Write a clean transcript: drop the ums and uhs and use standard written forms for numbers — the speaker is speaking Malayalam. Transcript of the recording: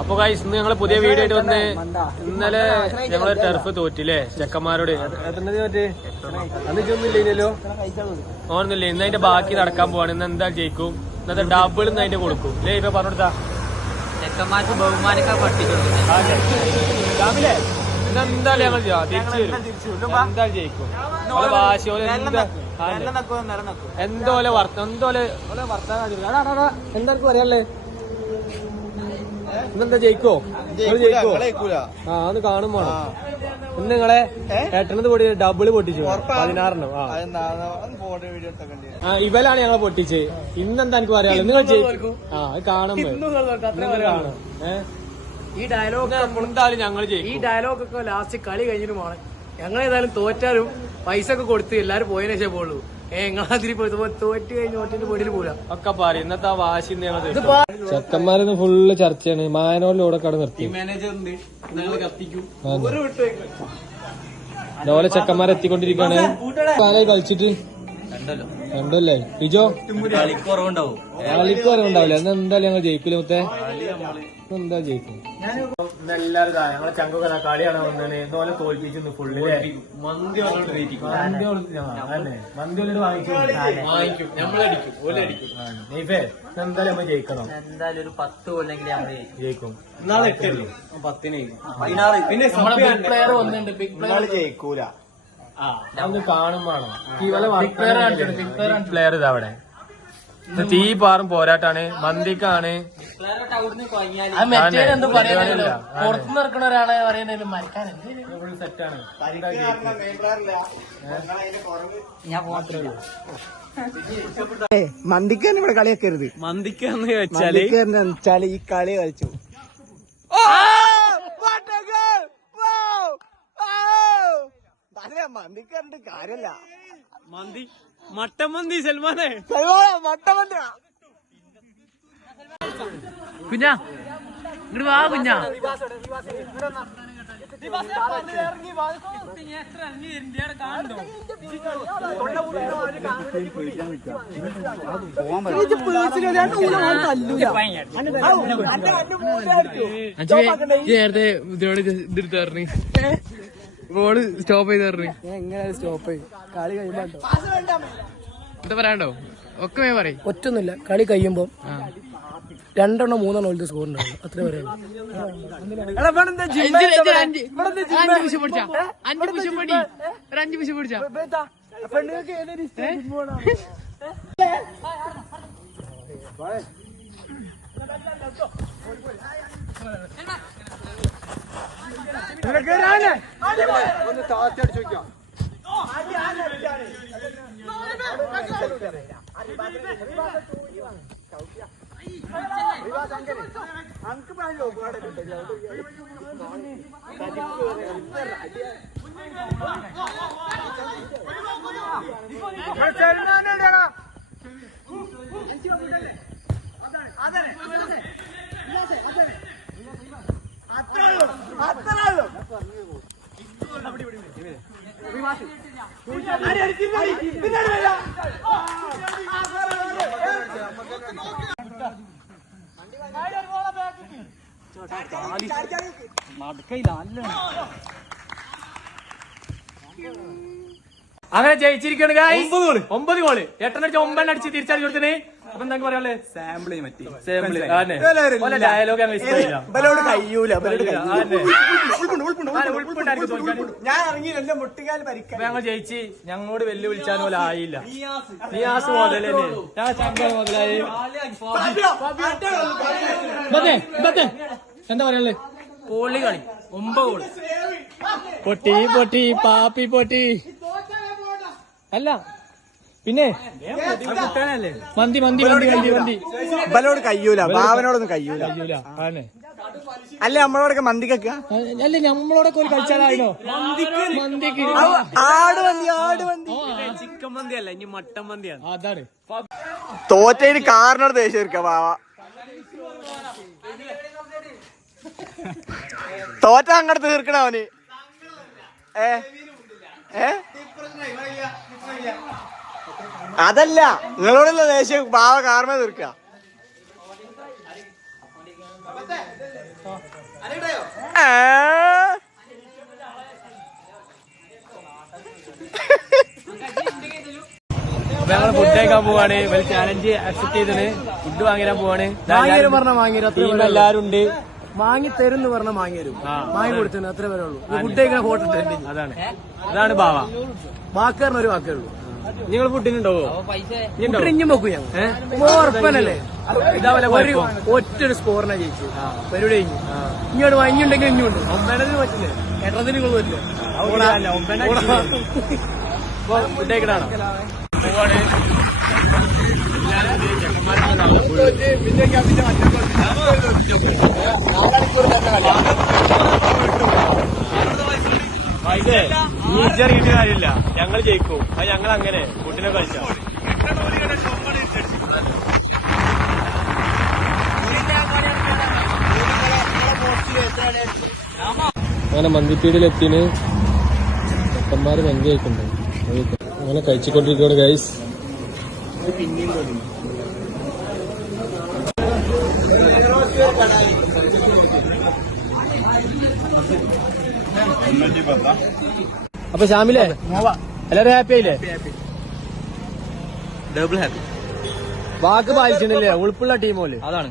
അപ്പൊ ഗൈസ് ഇന്ന് ഞങ്ങള് പുതിയ വീഡിയോ ആയിട്ട് വന്ന് ഇന്നലെ ഞങ്ങള് ടർഫ് തോറ്റില്ലേ ചെക്കന്മാരോട് അന്നില്ലല്ലോ ഓർന്നില്ലേ ഇന്ന് അതിന്റെ ബാക്കി നടക്കാൻ പോവാണ്. ഇന്ന് എന്താ ജയിക്കും, ഇന്നത്തെ ഡബിൾ ഇന്ന് അതിന്റെ കൊടുക്കും അല്ലേ? ഇപ്പൊ പറഞ്ഞെടുത്താ ചെക്കന്മാർക്ക് ബഹുമാനിക്കാൻ പഠിച്ചിട്ടുണ്ട്. എന്തായാലും ഞങ്ങൾ തിരിച്ചു വരും, എന്തായാലും ജയിക്കും. വാശിയോലെ എന്തോലെ എന്താ പറയാല്ലേ? ഇന്നെന്താ ജയിക്കോ? ആ അത് കാണുമ്പോ ഇന്ന് നിങ്ങളെ ഏട്ടനത് പൊടി ഡബിള് പൊട്ടിച്ചു 16. ഇവലാണ് ഞങ്ങളെ പൊട്ടിച്ച്. ഇന്നെന്താ എനിക്ക് പറയാനുള്ളത്? നിങ്ങൾ ജയിക്കും. ആ അത് കാണുമ്പോ കാണും. ഈ ഡയലോഗ് എന്തായാലും ഞങ്ങൾ ജയിക്കും. ഈ ഡയലോഗ് ഒക്കെ ലാസ്റ്റ് കളി കഴിഞ്ഞിട്ട് പോകണം. ഞങ്ങൾ ഏതായാലും തോറ്റാലും പൈസ ഒക്കെ കൊടുത്ത് എല്ലാരും പോയതിനു ശേഷം പോകുള്ളൂ. ഞങ്ങളതിരി തോറ്റ് കഴിഞ്ഞ് ഓട്ടിന്റെ പൊടിയിൽ പോരാ ഒക്കെ പറയും. ഇന്നത്തെ ആ വാശി ചെക്കന്മാരിന്ന് ഫുള്ള് ചർച്ചയാണ്. മാനോളിലൂടെ കട നിർത്തി ഓലെ ചെക്കന്മാരെ എത്തിക്കൊണ്ടിരിക്കാണ്. കാലായി കളിച്ചിട്ട് രണ്ടല്ലേ ഇജോ കളിക്കുറവുണ്ടാവില്ല. എന്തായാലും ഞങ്ങൾ ജയിക്കൂല. മൊത്തേ എന്താ ജയിക്കും. എല്ലാവരും ഞങ്ങളെ ചങ്കൊക്കെ കളിയാണ് വന്നത്. ഇതുപോലെ തോൽപ്പിച്ചു ഫുള്ള് മന്തി വാങ്ങിക്കും. എന്തായാലും നമ്മൾ ജയിക്കണം. എന്തായാലും ഒരു 10 കൊല്ലെങ്കിലും നമ്മൾ ജയിക്കും. 10 പിന്നെ പ്ലെയർ വന്നിട്ടുണ്ട്. ജയിക്കൂല. അതൊന്ന് കാണും വേണം. പ്ലെയർ ഇതാ അവിടെ തീ പാറും പോരാട്ടാണ്. മന്തിക്കാണ് പുറത്തുനിന്ന് ഇറക്കണ ഒരാളെ പറയുന്നത് മരിക്കാൻ സെറ്റാണ്. മന്തിക്കാരൻ ഇവിടെ കളിയാക്കരുത്. മന്തിക്കാന്ന് വെച്ചാല് ഈ കളി കളിച്ചു. മന്തിക്കാരന്റെ കാര്യല്ല. മട്ടൻ മന്തി സൽമാനെ മട്ടമന്തി കുഞ്ഞാ ഇങ്ങോട്ട് വാ കുഞ്ഞാ. നേരത്തെ ഇതോട് ഇതെടുത്ത് പറഞ്ഞു ബോള് സ്റ്റോപ്പ് ചെയ്ത് പറഞ്ഞു. എങ്ങനെ സ്റ്റോപ്പ് ചെയ്യും? കളി കഴിയുമ്പോ എന്താ പറയാണ്ടോ? ഒക്കെ പറയും. ഒറ്റൊന്നുമില്ല. കളി കഴിയുമ്പോ 2 3 ഓൾഡ് സ്കോർ ഉണ്ടാവും. അത്ര പറയാം. ഒന്ന് താച്ചടിച്ചു നോക്കാം. അങ്ങനെ ജയിച്ചിരിക്കുകയാണ്. 9 ഗോള് 8 അടിച്ച് 9 അടിച്ച് തിരിച്ചടിച്ചു കൊടുത്തിന്. അപ്പൊ എന്താ പറയാ സാമ്പിള് ഡയലോഗ് ഞങ്ങൾ ജയിച്ച്. ഞങ്ങളോട് വെല്ലുവിളിച്ചാൽ പോലെ ആയില്ല. നിയാസ് മുതലേ ഞാൻ ചങ്ക മുതലായി. എന്താ പറയാ പൊളി കളി 9 ഗോള് പൊട്ടി പാപ്പി പൊട്ടി. അല്ല പിന്നെ മന്തി ബലോട് കയ്യൂല. ഭാവനോടൊന്നും കയ്യൂല. അല്ല നമ്മളോടൊക്കെ മന്തിക്കൊക്കെ അല്ല നമ്മളോടൊക്കെ ഒരു കളിച്ചാലാണോ? മന്തിക്ക് ആട് മന്തി ചിക്കൻ മന്തി അല്ല, ഇനി മട്ടൻ മന്തിയാണ്. അതാണ് തോറ്റതിന് കാരണോട് ദേഷ്യം ബാവ. തോറ്റ അങ്ങോട്ട് തീർക്കണ അവന്. അതല്ല നിങ്ങളോടുള്ള ദേഷ്യം ബാവ കാർമ തീർക്ക. അപ്പൊ ഞങ്ങള് ഫുഡ് കഴിക്കാൻ പോവാണ്. വലിയ ചാലഞ്ച് അക്സെപ്റ്റ് ചെയ്തിന്. ഫുഡ് വാങ്ങിക്കാൻ പോവാണ്. വാങ്ങിയരും പറഞ്ഞാൽ വാങ്ങിയരും ടീം എല്ലാരും ഉണ്ട്. വാങ്ങി തരും പറഞ്ഞാൽ വാങ്ങിയരും വാങ്ങി കൊടുത്തു അത്ര വരെ ഉള്ളൂ. ഫുഡ് കഴിക്കുന്ന ഹോട്ടൽ ട്രെൻഡിങ് അതാണ് ഭാവ. വാക്കാറിന് ഒരു വാക്കേ ഉള്ളൂ. നിങ്ങൾ ഫുഡിനുണ്ടാവോ? ഇഞ്ഞും വെക്കും ഞങ്ങൾ ഉറപ്പനല്ലേ. ഇതാവല്ലേ ഒറ്റൊരു സ്കോറിനാ ജയിച്ചു പരിപാടി കഴിഞ്ഞു. ഇങ്ങോട്ട് വാങ്ങിയുണ്ടെങ്കിൽ ഇഞ്ഞുണ്ട്. ഒമ്പതിന് പറ്റില്ലേ? എട്ടത്തിന് നിങ്ങൾ പറ്റില്ല. ഫുഡ് കഴിക്കണോ? പോവാണ്. നീച്ചറിയിട്ട് കാര്യമില്ല. ഞങ്ങൾ ജയിക്കും. അത് ഞങ്ങൾ അങ്ങനെ ഫുഡിനെ കഴിച്ച അങ്ങനെ മന്തിപ്പീടിലെത്തിന് ചെക്കന്മാര് മന്തി കഴിക്കുന്നുണ്ട്. അങ്ങനെ കഴിച്ചുകൊണ്ടിരിക്കുകയാണ് ഗൈസ്. അപ്പൊ ഷാമിലെ എല്ലാരും ഹാപ്പി ആയില്ലേ? Double happy. വാക്ക് പാലിച്ചിട്ടില്ലേ? ഉൾപ്പുള്ള ടീമോല് അതാണ്